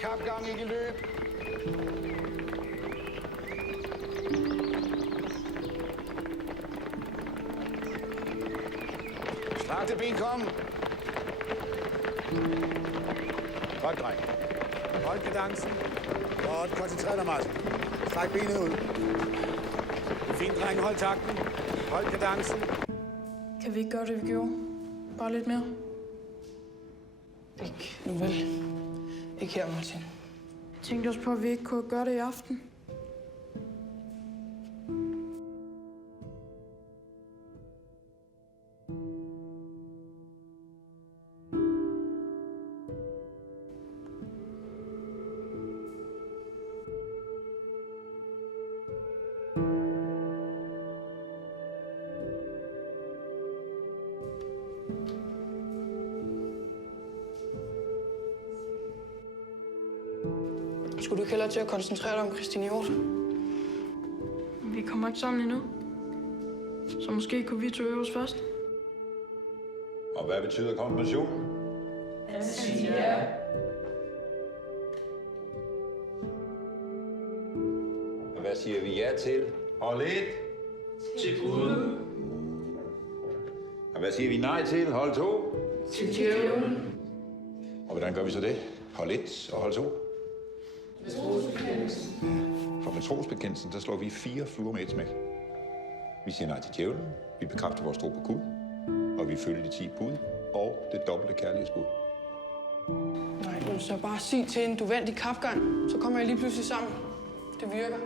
kapgang, ikke løb. Strakte ben, kom. Godt, dreng. Hold kadencen. Godt, koncentrer dig, Martin. Stræk benet ud. Fint, dreng. Hold takten. Hold kadencen. Kan vi ikke gøre det, vi gjorde? Bare lidt mere. Ikke nu vel. Ikke her, Martin. Jeg tænkte også på, at vi ikke kunne gøre det i aften. Skulle du ikke hellere til at koncentrere dig om Christine Hjort? Vi kommer ikke sammen endnu. Så måske kunne vi to øve os først. Og hvad betyder konfirmation? At sige ja. Og hvad siger vi ja til? Hold 1. Til Gud. Og hvad siger vi nej til? Hold 2. Til djævlen. Og hvordan gør vi så det? Hold 1 og hold 2. Med trosbekendelsen. For med trosbekendelsen, der slår vi 4 fluer med et smæk. Vi siger nej til djævlen, vi bekræfter vores tro på Gud, og vi følger de 10 bud og det dobbelte kærlighedsbud. Nej, du så bare sig til hende, du vandt i kapgang. Så kommer jeg lige pludselig sammen. Det virker.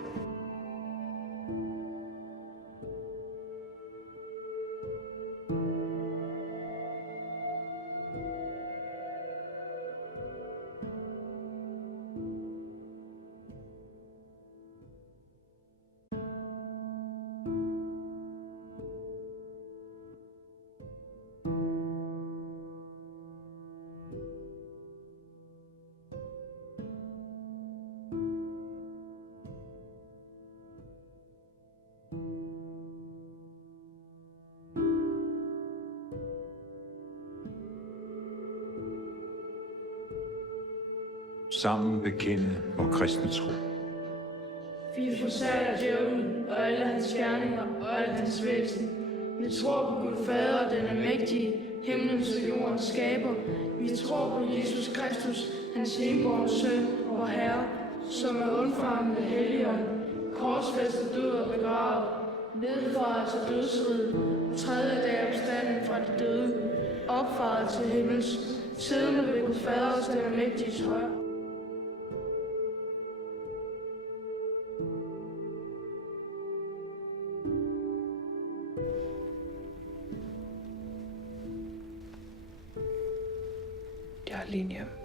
Sammen bekende vor kristne tro. Vi forsager djævlen og alle hans gerninger og alt hans væsen. Vi tror på Gud Fader, den almægtige, himlens og jordens skaber. Vi tror på Jesus Kristus, hans enbårne søn, vor Herre, som er undfanget med Helligånden, korsfæstet, død og begravet, nedfaret til dødsriget, tredje dag opstanden fra de døde, opfaret til himmels, siddende ved Gud Faders den almægtiges højre. Jeg er alene hjem.